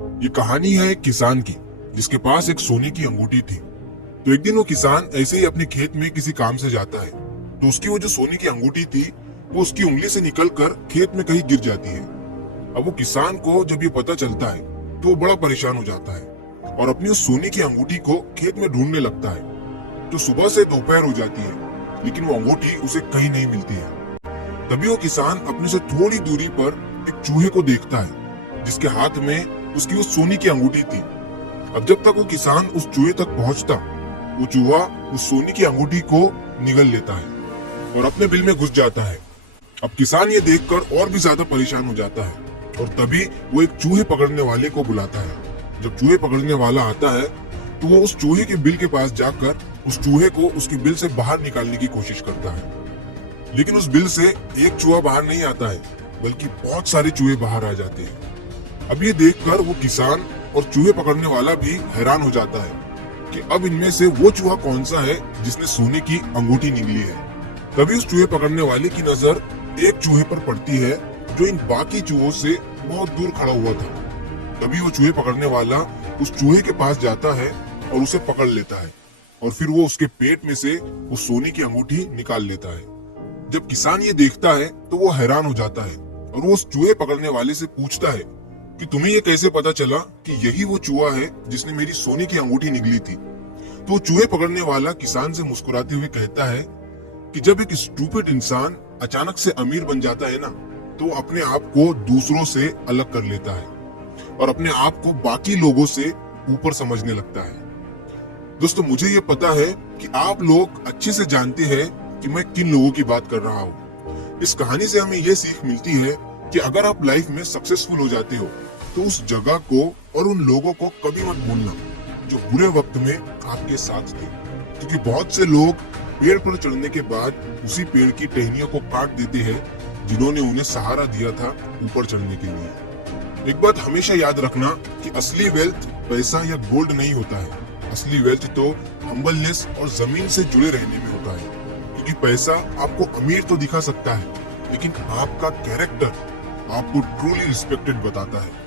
ये कहानी है एक किसान की जिसके पास एक सोने की अंगूठी थी। तो एक दिन वो किसान ऐसे ही अपने खेत में किसी काम से जाता है तो उसकी वो जो सोने की अंगूठी थी वो उसकी उंगली से निकलकर खेत में कहीं गिर जाती है। अब वो किसान को जब ये पता चलता है तो वो बड़ा परेशान हो जाता है और अपनी उस सोने की अंगूठी को खेत में ढूंढने लगता है। तो सुबह से दोपहर हो जाती है लेकिन वो अंगूठी उसे कहीं नहीं मिलती है। तभी वो किसान अपने से थोड़ी दूरी पर एक चूहे को देखता है जिसके हाथ में उसकी उस सोने की अंगूठी थी। अब जब तक वो किसान उस चूहे तक पहुंचता वो चूहा उस सोने की अंगूठी को निगल लेता है और अपने बिल में घुस जाता है। अब किसान ये देखकर और भी ज्यादा परेशान हो जाता है और तभी वो एक चूहे पकड़ने वाले को बुलाता है। जब चूहे पकड़ने वाला आता है तो वो उस चूहे के बिल के पास जाकर उस चूहे को उसके बिल से बाहर निकालने की कोशिश करता है, लेकिन उस बिल से एक चूहा बाहर नहीं आता है बल्कि बहुत सारे चूहे बाहर आ जाते हैं। अब ये देखकर वो किसान और चूहे पकड़ने वाला भी हैरान हो जाता है कि अब इनमें से वो चूहा कौन सा है जिसने सोने की अंगूठी निगली है। तभी उस चूहे पकड़ने वाले की नजर एक चूहे पर पड़ती है जो इन बाकी चूहों से बहुत दूर खड़ा हुआ था। तभी वो चूहे पकड़ने वाला उस चूहे के पास जाता है और उसे पकड़ लेता है और फिर वो उसके पेट में से उस सोने की अंगूठी निकाल लेता है। जब किसान ये देखता है तो वो हैरान हो जाता है और वो उस चूहे पकड़ने वाले से पूछता है कि तुम्हें ये कैसे पता चला कि यही वो चूहा है जिसने मेरी सोने की अंगूठी निगली थी। तो चूहे पकड़ने वाला किसान से मुस्कुराते हुए कहता है कि जब एक स्टूपिड इंसान अचानक से अमीर बन जाता है ना तो वो अपने आप को दूसरों से अलग कर लेता है और अपने आप को बाकी लोगों से ऊपर समझने लगता है। दोस्तों, मुझे ये पता है कि आप लोग अच्छे से जानते हैं कि मैं किन लोगों की बात कर रहा हूँ। इस कहानी से हमें ये सीख मिलती है कि अगर आप लाइफ में सक्सेसफुल हो जाते हो तो उस जगह को और उन लोगों को कभी मत भूलना जो बुरे वक्त में आपके साथ थे, क्योंकि बहुत से लोग पेड़ पर चढ़ने के बाद उसी पेड़ की टहनियों को काट देते हैं जिन्होंने उन्हें सहारा दिया था ऊपर चढ़ने के लिए। एक बात हमेशा याद रखना कि असली वेल्थ पैसा या गोल्ड नहीं होता है। असली वेल्थ तो हम्बलनेस और जमीन से जुड़े रहने में होता है, क्योंकि पैसा आपको अमीर तो दिखा सकता है लेकिन आपका कैरेक्टर आपको ट्रूली रिस्पेक्टेड बताता है।